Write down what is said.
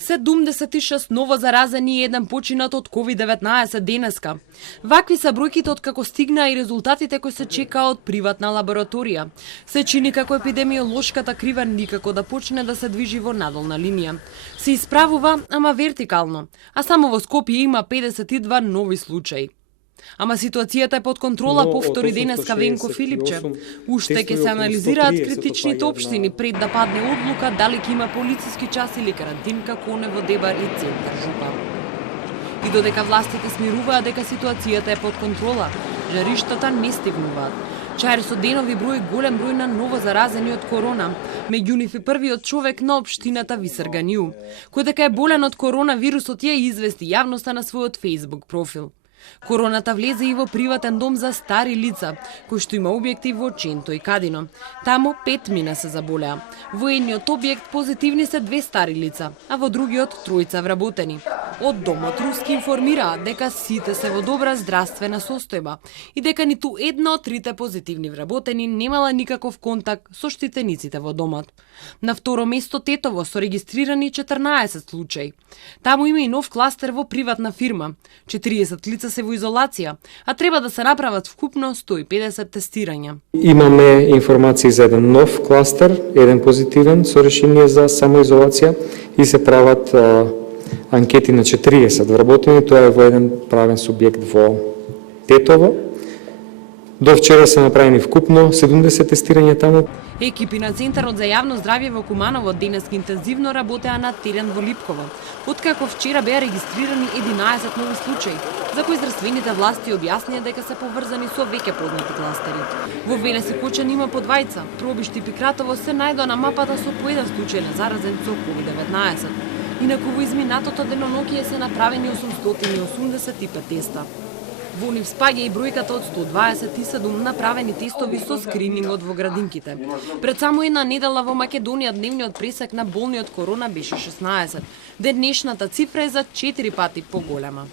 76 ново заразени и еден починат од COVID-19 денеска. Вакви се бројките од како стигнаа и резултатите кои се чекаа од приватна лабораторија. Се чини како епидемиолошката крива никако да почне да се движи во надолна линија. Се исправува, ама вертикално, а само во Скопје има 52 нови случаи. Ама ситуацијата е под контрола, повтори денеска Венко Филипче. Уште ќе се анализираат критичните општини пред да падне одлука дали ќе има полициски час или карантинка Коне во Дебар и Центар Жупа. И додека властите смируваат дека ситуацијата е под контрола, жариштата не стигнуваат. Чаер со денови број голем број на ново заразени од корона. Меѓу нив и првиот човек на општината Висарганиу, кој дека е болен од коронавирусот ја извести јавноста на својот Facebook профил. Короната влезе и во приватен дом за стари лица, кој што има објекти во Ченто и Кадино. Таму 5 мина се заболеа. Во едниот објект позитивни се 2 стари лица, а во другиот 3 вработени. Од домот Руски информираат дека сите се во добра здравствена состојба и дека ниту една од 3 позитивни вработени немала никаков контакт со штитениците во домот. На второ место Тетово со регистрирани 14 случаи. Таму има и нов кластер во приватна фирма. 40 лица се во изолација, а треба да се направат вкупно 150 тестирања. Имаме информации за еден нов кластер, еден позитивен со решение за самоизолација и се прават анкети на 40 вработени, тоа е во еден правен субјект во Тетово. До вчера се направени вкупно 70 тестирања таму. Екипи на Центарот за јавно здравје во Куманово денес интензивно работеа на терен во Липково, откако вчера беа регистрирани 11 нови случаи, за кои здравствените власти објаснија дека се поврзани со веќе познати кластери. Во Велес и Кочан има по двајца, Пробишти и Пикратово се најдоа на мапата со по еден случај на заразен со COVID-19. Инаку во изминатото деноноќие се направени 885 теста. Во нив спаѓа и бројката од 127 направени тестови со скринингот во градинките. Пред само една недела во Македонија дневниот пресек на болни од корона беше 16. Денешната цифра е за 4 пати поголема.